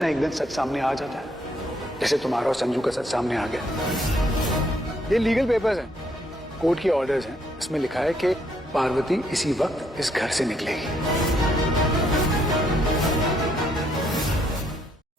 एक दिन सच सामने आ जाता है, जैसे तुम्हारा और संजू का सच सामने आ गया। ये लीगल पेपर्स हैं, कोर्ट की ऑर्डर्स हैं। इसमें लिखा है कि पार्वती इसी वक्त इस घर से निकलेगी।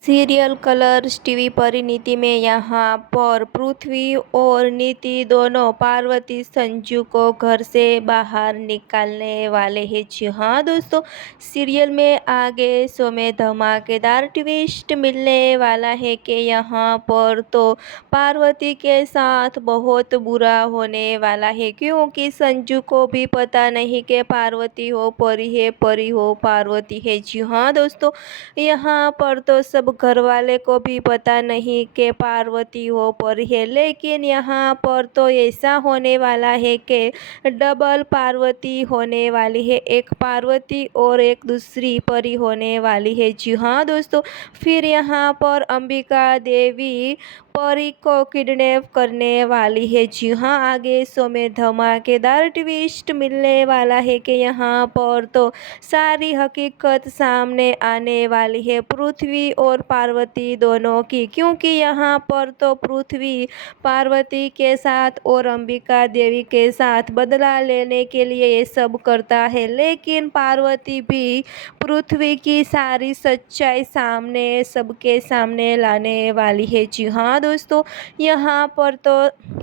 सीरियल कलर्स टीवी परिणीति में यहाँ पर पृथ्वी और नीति दोनों पार्वती संजू को घर से बाहर निकालने वाले हैं। जी हाँ दोस्तों, सीरियल में आगे शो में धमाकेदार ट्विस्ट मिलने वाला है कि यहाँ पर तो पार्वती के साथ बहुत बुरा होने वाला है, क्योंकि संजू को भी पता नहीं कि पार्वती हो परी है, परी हो पार्वती है। जी हाँ दोस्तों, यहाँ पर तो सब घर वाले को भी पता नहीं कि पार्वती हो परी है, लेकिन यहाँ पर तो ऐसा होने वाला है कि डबल पार्वती होने वाली है, एक पार्वती और एक दूसरी परी होने वाली है। जी हाँ दोस्तों, फिर यहाँ पर अंबिका देवी परी को किडनैप करने वाली है। जी हाँ, आगे शो में धमाकेदार ट्विस्ट मिलने वाला है कि यहाँ पर तो सारी हकीकत सामने आने वाली है पृथ्वी और पार्वती दोनों की, क्योंकि यहाँ पर तो पृथ्वी पार्वती के साथ और अंबिका देवी के साथ बदला लेने के लिए ये सब करता है, लेकिन पार्वती भी पृथ्वी की सारी सच्चाई सामने सबके सामने लाने वाली है। जी हाँ दोस्तों, यहाँ पर तो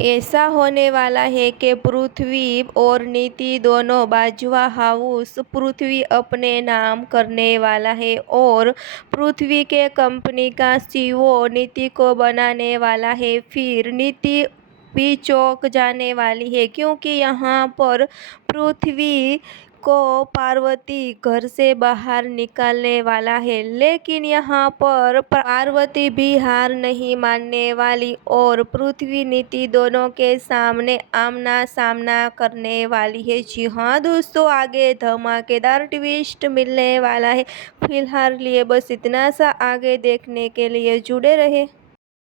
ऐसा होने वाला है कि पृथ्वी और नीति दोनों बाजवा हाउस पृथ्वी अपने नाम करने वाला है और पृथ्वी के कंपनी का सीईओ नीति को बनाने वाला है। फिर नीति भी चौंक जाने वाली है, क्योंकि यहाँ पर पृथ्वी को पार्वती घर से बाहर निकालने वाला है, लेकिन यहाँ पर पार्वती भी हार नहीं मानने वाली और पृथ्वी नीति दोनों के सामने आमना सामना करने वाली है। जी हाँ दोस्तों, आगे धमाकेदार ट्विस्ट मिलने वाला है। फिलहाल लिए बस इतना सा, आगे देखने के लिए जुड़े रहे।